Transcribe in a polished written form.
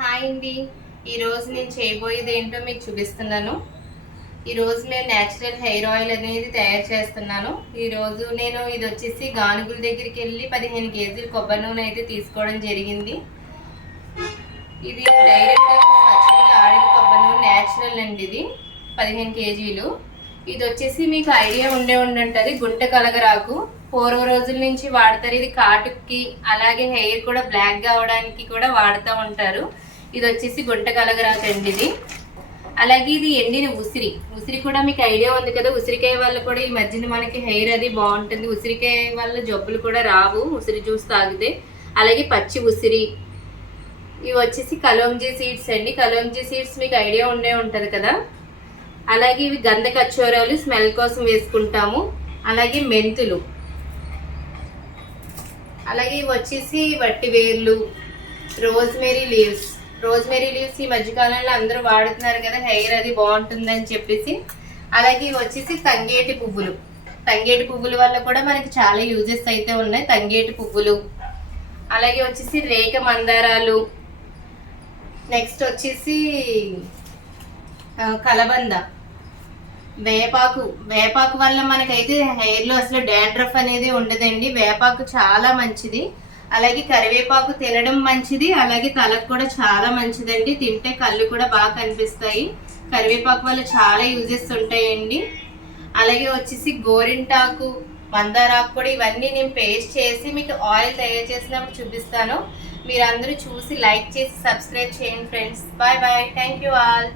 Hi అండి. ఈరోజు నేను చేయబోయేది ఏంటో మీకు చూపిస్తున్నాను. ఈరోజు నేను న్యాచురల్ హెయిర్ ఆయిల్ అనేది తయారు చేస్తున్నాను. ఈరోజు నేను ఇది వచ్చేసి గానుగుల దగ్గరికి వెళ్ళి 15 కేజీలు కొబ్బరి నూనె అయితే తీసుకోవడం జరిగింది. ఇది డైరెక్ట్గా స్వచ్ఛంగా ఆడిన కొబ్బరి నూనె న్యాచురల్ అండి. ఇది 15 కేజీలు. ఇది వచ్చేసి మీకు ఐడియా ఉండుంటుంది, గుంట కలగరాకు. పూర్వ రోజుల నుంచి వాడతారు. ఇది కాటుకి అలాగే హెయిర్ కూడా బ్లాక్గా అవడానికి కూడా వాడుతూ ఉంటారు. ఇది వచ్చేసి గుంట కలగరాకు అండి ఇది. అలాగే ఇది ఎండిన ఉసిరి కూడా మీకు ఐడియా ఉంది కదా. ఉసిరికాయ వల్ల కూడా ఈ మధ్యన మనకి హెయిర్ అది బాగుంటుంది. ఉసిరికాయ వల్ల జబ్బులు కూడా రావు ఉసిరి జ్యూస్ తాగితే. అలాగే పచ్చి ఉసిరి. ఇవి వచ్చేసి కలోంజీ సీడ్స్ అండి. కలోంజీ సీడ్స్ మీకు ఐడియా ఉంటుంది కదా. అలాగే ఇవి గంధ కచ్చోరాలు స్మెల్ కోసం వేసుకుంటాము. అలాగే మెంతులు. అలాగే ఇవి వచ్చేసి వట్టి వేర్లు, రోజ్మెరీ లీవ్స్ ఈ మధ్యకాలంలో అందరూ వాడుతున్నారు కదా, హెయిర్ అది బాగుంటుందని చెప్పేసి. అలాగే ఇవి వచ్చేసి తంగేటి పువ్వుల వల్ల కూడా మనకి చాలా యూజెస్ అయితే ఉన్నాయి. తంగేటి పువ్వులు. అలాగే వచ్చేసి రేఖ మందారాలు. నెక్స్ట్ వచ్చేసి కలబంద. వేపాకు వల్ల మనకైతే హెయిర్లో అసలు డాండ్రఫ్ అనేది ఉండదండి. వేపాకు చాలా మంచిది. అలాగే కరివేపాకు తినడం మంచిది. అలాగే తలకు కూడా చాలా మంచిదండి. తింటే కళ్ళు కూడా బాగా కనిపిస్తాయి. కరివేపాకు వల్ల చాలా యూజెస్ ఉంటాయండి. అలాగే వచ్చేసి గోరింటాకు, మందారాకు కూడా, ఇవన్నీ నేను పేస్ట్ చేసి మీకు ఆయిల్ తయారు చేసినప్పుడు చూపిస్తాను. మీరందరూ చూసి లైక్ చేసి సబ్స్క్రైబ్ చేయండి friends. Bye bye. Thank you all.